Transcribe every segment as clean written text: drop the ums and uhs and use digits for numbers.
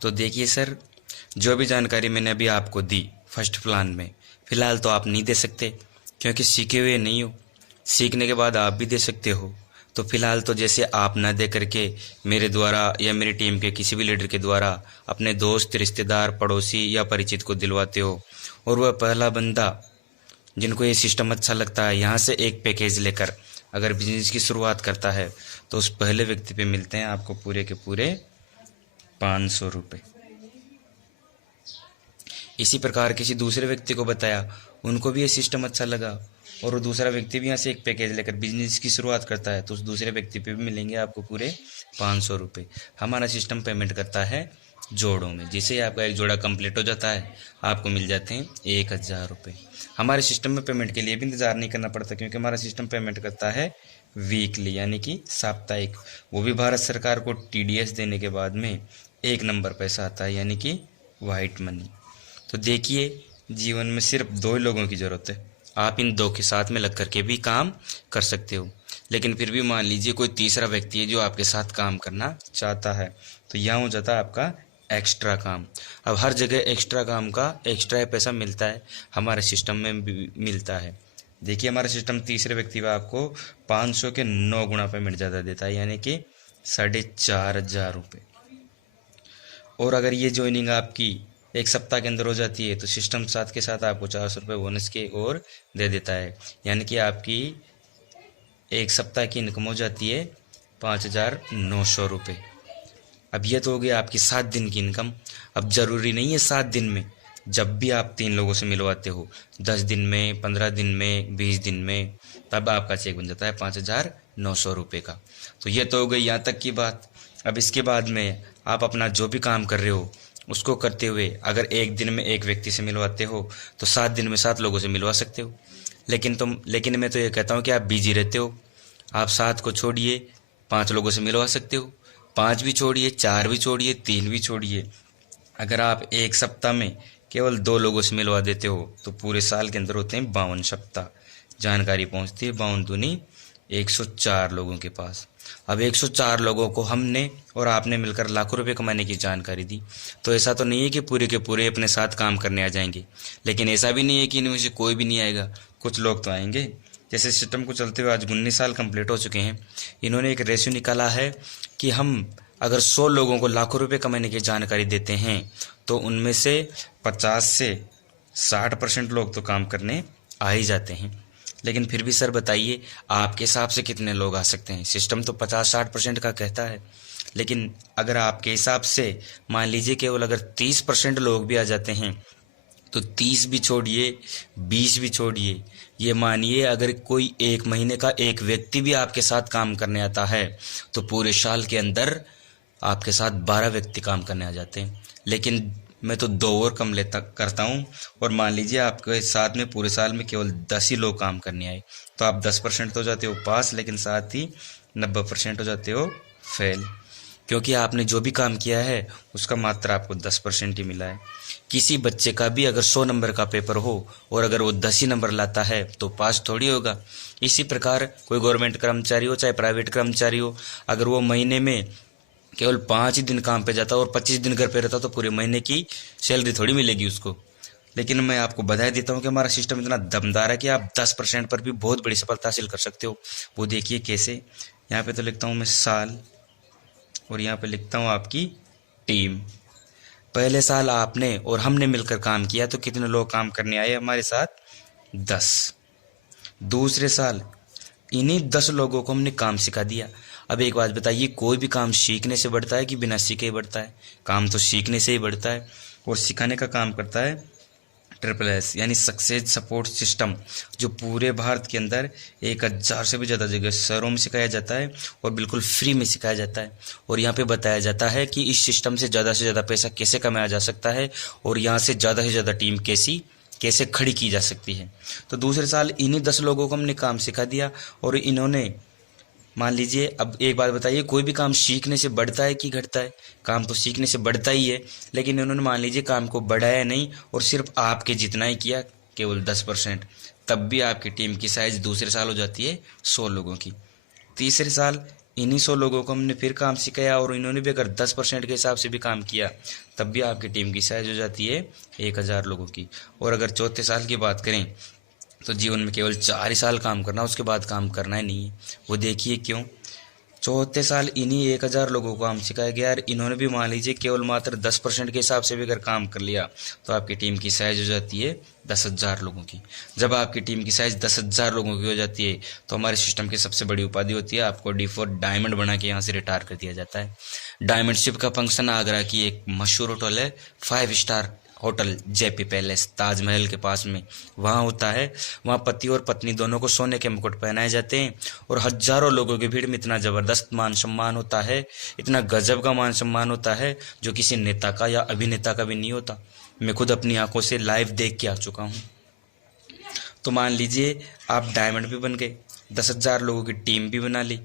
तो देखिए सर, जो भी जानकारी मैंने अभी आपको दी फर्स्ट प्लान में, फ़िलहाल तो आप नहीं दे सकते क्योंकि सीखे हुए नहीं हो। सीखने के बाद आप भी दे सकते हो। तो फ़िलहाल तो जैसे आप ना दे करके मेरे द्वारा या मेरी टीम के किसी भी लीडर के द्वारा अपने दोस्त, रिश्तेदार, पड़ोसी या परिचित को दिलवाते हो, और वह पहला बंदा जिनको ये सिस्टम अच्छा लगता है यहाँ से एक पैकेज लेकर अगर बिजनेस की शुरुआत करता है, तो उस पहले व्यक्ति पे मिलते हैं आपको पूरे के पूरे 500 रुपये। इसी प्रकार किसी दूसरे व्यक्ति को बताया, उनको भी ये सिस्टम अच्छा लगा, और वो दूसरा व्यक्ति भी यहाँ से एक पैकेज लेकर बिजनेस की शुरुआत करता है, तो उस दूसरे व्यक्ति पे भी मिलेंगे आपको पूरे 500 रुपये। हमारा सिस्टम पेमेंट करता है जोड़ों में। जिसे ही आपका एक जोड़ा कंप्लीट हो जाता है, आपको मिल जाते हैं 1000 रुपये। हमारे सिस्टम में पेमेंट के लिए भी इंतज़ार नहीं करना पड़ता, क्योंकि हमारा सिस्टम पेमेंट करता है वीकली, यानी कि साप्ताहिक। वो भी भारत सरकार को TDS देने के बाद में 1 नंबर पैसा आता है, यानी कि वाइट मनी। तो देखिए, जीवन में सिर्फ 2 ही लोगों की ज़रूरत है। आप इन 2 के साथ में लग करके भी काम कर सकते हो, लेकिन फिर भी मान लीजिए कोई तीसरा व्यक्ति है जो आपके साथ काम करना चाहता है, तो यहाँ हो जाता है आपका एक्स्ट्रा काम। अब हर जगह एक्स्ट्रा काम का एक्स्ट्रा पैसा मिलता है, हमारे सिस्टम में भी मिलता है। देखिए, हमारा सिस्टम तीसरे व्यक्ति पर आपको 500 के 9 गुना पेमेंट ज़्यादा देता है, यानी कि 4500 रुपये। और अगर ये ज्वाइनिंग आपकी 1 सप्ताह के अंदर हो जाती है, तो सिस्टम साथ के साथ आपको 400 रुपये बोनस के और दे देता है, यानी कि आपकी 1 सप्ताह की इनकम हो जाती है 5900 रुपये। अब ये तो हो गई आपकी 7 दिन की इनकम। अब ज़रूरी नहीं है 7 दिन में, जब भी आप 3 लोगों से मिलवाते हो, 10 दिन में, 15 दिन में, 20 दिन में, तब आपका चेक बन जाता है 5900 रुपये का। तो ये तो हो गई यहाँ तक की बात। अब इसके बाद में आप अपना जो भी काम कर रहे हो उसको करते हुए अगर एक दिन में एक व्यक्ति से मिलवाते हो, तो 7 दिन में 7 लोगों से मिलवा सकते हो। लेकिन मैं तो ये कहता हूँ कि आप बिजी रहते हो। आप 7 को छोड़िए, 5 लोगों से मिलवा सकते हो, 5 भी छोड़िए, 4 भी छोड़िए, 3 भी छोड़िए। अगर आप 1 सप्ताह में केवल 2 लोगों से मिलवा देते हो, तो पूरे साल के अंदर होते हैं 52 सप्ताह। जानकारी पहुंचती है 52 दूनी 104 लोगों के पास। अब 104 लोगों को हमने और आपने मिलकर लाखों रुपए कमाने की जानकारी दी। तो ऐसा तो नहीं है कि पूरे के पूरे अपने साथ काम करने आ जाएंगे, लेकिन ऐसा भी नहीं है कि इनमें से कोई भी नहीं आएगा। कुछ लोग तो आएंगे। जैसे सिस्टम को चलते हुए आज 19 साल कंप्लीट हो चुके हैं। इन्होंने एक रेशियो निकाला है कि हम अगर 100 लोगों को लाखों रुपए कमाने की जानकारी देते हैं, तो उनमें से 50 से 60% लोग तो काम करने आ ही जाते हैं। लेकिन फिर भी सर बताइए, आपके हिसाब से कितने लोग आ सकते हैं? सिस्टम तो 50-60% का कहता है, लेकिन अगर आपके हिसाब से मान लीजिए केवल अगर 30% लोग भी आ जाते हैं, तो 30 भी छोड़िए, 20 भी छोड़िए, ये मानिए अगर कोई 1 महीने का एक व्यक्ति भी आपके साथ काम करने आता है, तो पूरे साल के अंदर आपके साथ 12 व्यक्ति काम करने आ जाते हैं। लेकिन मैं तो 2 और कम लेता करता हूँ, और मान लीजिए आपके साथ में पूरे साल में केवल 10 ही लोग काम करने आए, तो आप 10% तो हो जाते हो पास, लेकिन साथ ही 90% हो जाते हो फेल, क्योंकि आपने जो भी काम किया है उसका मात्र आपको 10% ही मिला है। किसी बच्चे का भी अगर 100 नंबर का पेपर हो और अगर वो 10 ही नंबर लाता है, तो पास थोड़ी होगा। इसी प्रकार कोई गवर्नमेंट कर्मचारी हो चाहे प्राइवेट कर्मचारी हो, अगर वो महीने में केवल 5 ही दिन काम पे जाता और 25 दिन घर पे रहता, तो पूरे महीने की सैलरी थोड़ी मिलेगी उसको। लेकिन मैं आपको बधाई देता हूँ कि हमारा सिस्टम इतना दमदार है कि आप 10% पर भी बहुत बड़ी सफलता हासिल कर सकते हो। वो देखिए कैसे। यहाँ पे तो लिखता हूँ मैं साल, और यहाँ पे लिखता हूँ आपकी टीम। पहले साल आपने और हमने मिलकर काम किया, तो कितने लोग काम करने आए हमारे साथ? 10। दूसरे साल इन्हीं 10 लोगों को हमने काम सिखा दिया। अब एक बात बताइए, कोई भी काम सीखने से बढ़ता है कि बिना सीखे ही बढ़ता है? काम तो सीखने से ही बढ़ता है, और सिखाने का काम करता है SSS यानी सक्सेस सपोर्ट सिस्टम, जो पूरे भारत के अंदर 1000 से भी ज़्यादा जगह शहरों में सिखाया जाता है और बिल्कुल फ्री में सिखाया जाता है। और यहाँ पे बताया जाता है कि इस सिस्टम से ज़्यादा पैसा कैसे कमाया जा सकता है, और यहाँ से ज़्यादा टीम कैसे खड़ी की जा सकती है। तो दूसरे साल इन्हीं 10 लोगों को हमने काम सिखा दिया, और इन्होंने मान लीजिए, अब एक बात बताइए, कोई भी काम सीखने से बढ़ता है कि घटता है? काम तो सीखने से बढ़ता ही है, लेकिन इन्होंने मान लीजिए काम को बढ़ाया नहीं और सिर्फ आपके जितना ही किया, केवल 10%। तब भी आपकी टीम की साइज दूसरे साल हो जाती है 100 लोगों की। तीसरे साल इन्हीं 100 लोगों को हमने फिर काम सिखाया और इन्होंने भी अगर 10% के हिसाब से भी काम किया तब भी आपकी टीम की साइज हो जाती है 1000 लोगों की। और अगर चौथे साल की बात करें तो जीवन में केवल 4 ही साल काम करना, उसके बाद काम करना ही नहीं है। वो देखिए क्यों, चौथे साल इन्हीं 1000 लोगों को काम सिखाया गया और इन्होंने भी मान लीजिए केवल मात्र 10% के हिसाब से भी अगर काम कर लिया तो आपकी टीम की साइज हो जाती है 10,000 लोगों की। जब आपकी टीम की साइज 10,000 लोगों की हो जाती है तो हमारे सिस्टम की सबसे बड़ी उपाधि होती है आपको D4 डायमंड बना के यहाँ से रिटायर कर दिया जाता है। डायमंड शिप का फंक्शन आगरा की एक मशहूर होटल है 5 star hotel JP palace Taj Mahal के पास में, वहाँ होता है। वहाँ पति और पत्नी दोनों को सोने के मुकुट पहनाए जाते हैं और हजारों लोगों की भीड़ में इतना ज़बरदस्त मान सम्मान होता है, इतना गजब का मान सम्मान होता है जो किसी नेता का या अभिनेता का भी नहीं होता। मैं खुद अपनी आंखों से लाइव देख के आ चुका हूँ। तो मान लीजिए आप डायमंड भी बन गए, 10,000 लोगों की टीम भी बना ली,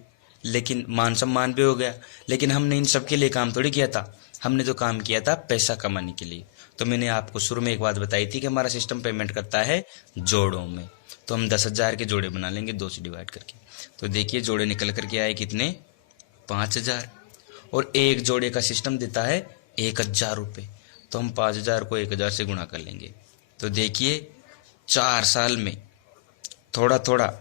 लेकिन मान सम्मान भी हो गया। लेकिन हमने इन सब के लिए काम थोड़ी किया था, हमने तो काम किया था पैसा कमाने के लिए। तो मैंने आपको शुरू में एक बात बताई थी कि हमारा सिस्टम पेमेंट करता है जोड़ों में, तो हम 10,000 के जोड़े बना लेंगे 2 से डिवाइड करके। तो देखिए जोड़े निकल करके आए कितने, 5,000, और एक जोड़े का सिस्टम देता है 1,000 रुपये। तो हम 5,000 को 1,000 से गुणा कर लेंगे। तो देखिए 4 साल में थोड़ा थोड़ा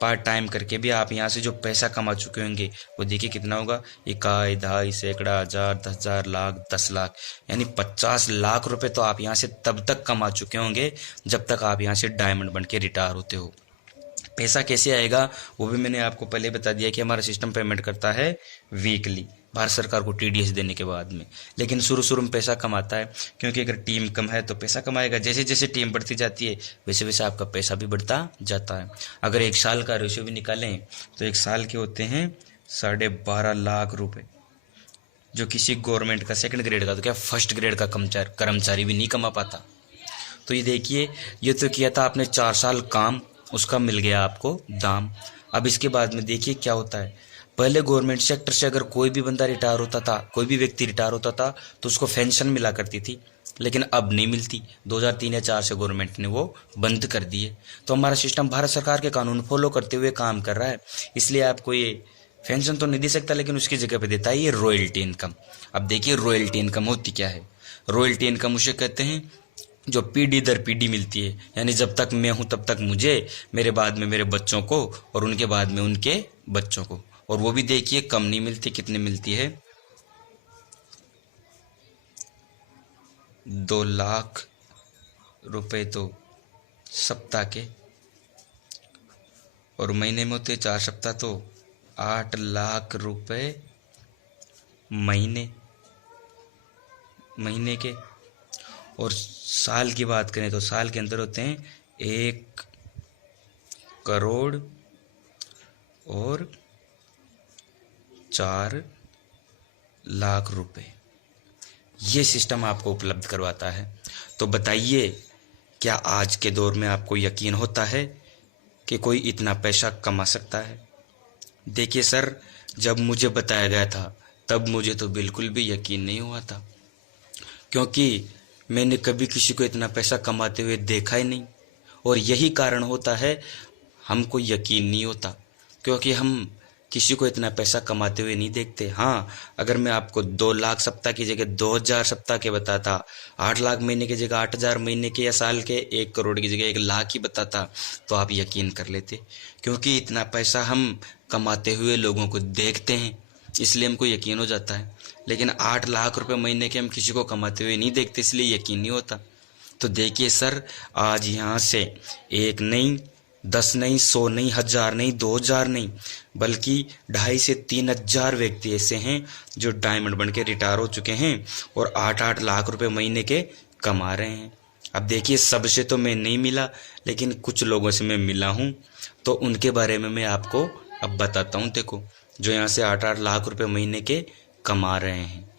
पार्ट टाइम करके भी आप यहाँ से जो पैसा कमा चुके होंगे वो देखिए कितना होगा, 1 2 सैकड़ा 1000 10,000 लाख 10 लाख, यानी 50 लाख रुपए तो आप यहाँ से तब तक कमा चुके होंगे जब तक आप यहाँ से डायमंड बन के रिटायर होते हो। पैसा कैसे आएगा वो भी मैंने आपको पहले बता दिया कि हमारा सिस्टम पेमेंट करता है वीकली भारत सरकार को TDS देने के बाद में। लेकिन शुरू में पैसा कमाता है, क्योंकि अगर टीम कम है तो पैसा कमाएगा, जैसे जैसे टीम बढ़ती जाती है वैसे वैसे आपका पैसा भी बढ़ता जाता है। अगर 1 साल का रेशियो भी निकालें तो 1 साल के होते हैं 12.5 लाख रुपए, जो किसी गवर्नमेंट का 2nd ग्रेड का तो क्या 1st ग्रेड का कर्मचारी भी नहीं कमा पाता। तो ये देखिए, ये तो किया था आपने 4 साल काम, उसका मिल गया आपको दाम। अब इसके बाद में देखिए क्या होता है। पहले गवर्नमेंट सेक्टर से अगर कोई भी बंदा रिटायर होता था, कोई भी व्यक्ति रिटायर होता था तो उसको पेंशन मिला करती थी, लेकिन अब नहीं मिलती। 2003 या 4 से गवर्नमेंट ने वो बंद कर दिए। तो हमारा सिस्टम भारत सरकार के कानून फॉलो करते हुए काम कर रहा है, इसलिए आपको ये पेंशन तो नहीं दे सकता, लेकिन उसकी जगह पे देता है ये रॉयल्टी इनकम। अब देखिए रॉयल्टी इनकम होती क्या है। रॉयल्टी इनकम उसे कहते हैं जो पीढ़ी दर पीढ़ी मिलती है, यानी जब तक मैं हूं तब तक मुझे, मेरे बाद में मेरे बच्चों को, और उनके बाद में उनके बच्चों को। और वो भी देखिए कम नहीं मिलती, कितनी मिलती है, 2 लाख रुपए तो सप्ताह के, और महीने में होते 4 सप्ताह तो 8 लाख रुपए महीने के। और साल की बात करें तो साल के अंदर होते हैं 1 करोड़ और 4 लाख रुपए। ये सिस्टम आपको उपलब्ध करवाता है। तो बताइए, क्या आज के दौर में आपको यकीन होता है कि कोई इतना पैसा कमा सकता है? देखिए सर, जब मुझे बताया गया था तब मुझे तो बिल्कुल भी यकीन नहीं हुआ था, क्योंकि मैंने कभी किसी को इतना पैसा कमाते हुए देखा ही नहीं। और यही कारण होता है हमको यकीन नहीं होता, क्योंकि हम किसी को इतना पैसा कमाते हुए नहीं देखते। हाँ, अगर मैं आपको 2 लाख सप्ताह की जगह 2,000 सप्ताह के बताता, 8 लाख महीने की जगह 8,000 महीने के या साल के, 1 करोड़ की जगह 1 लाख ही बताता तो आप यकीन कर लेते, क्योंकि इतना पैसा हम कमाते हुए लोगों को देखते हैं, इसलिए हमको यकीन हो जाता है। लेकिन 8 लाख रुपए महीने के हम किसी को कमाते हुए नहीं देखते, इसलिए यकीन नहीं होता। तो देखिए सर, आज यहाँ से 1 नहीं, 10 नहीं, 100 नहीं, 1000 नहीं, 2000 नहीं, बल्कि 2.5 से 3,000 व्यक्ति ऐसे हैं जो डायमंड बन के रिटायर हो चुके हैं और 8-8 लाख रुपए महीने के कमा रहे हैं। अब देखिए, सबसे तो मैं नहीं मिला, लेकिन कुछ लोगों से मैं मिला हूँ, तो उनके बारे में मैं आपको अब बताता हूँ। देखो, जो यहाँ से 8-8 लाख रुपए महीने के कमा रहे हैं।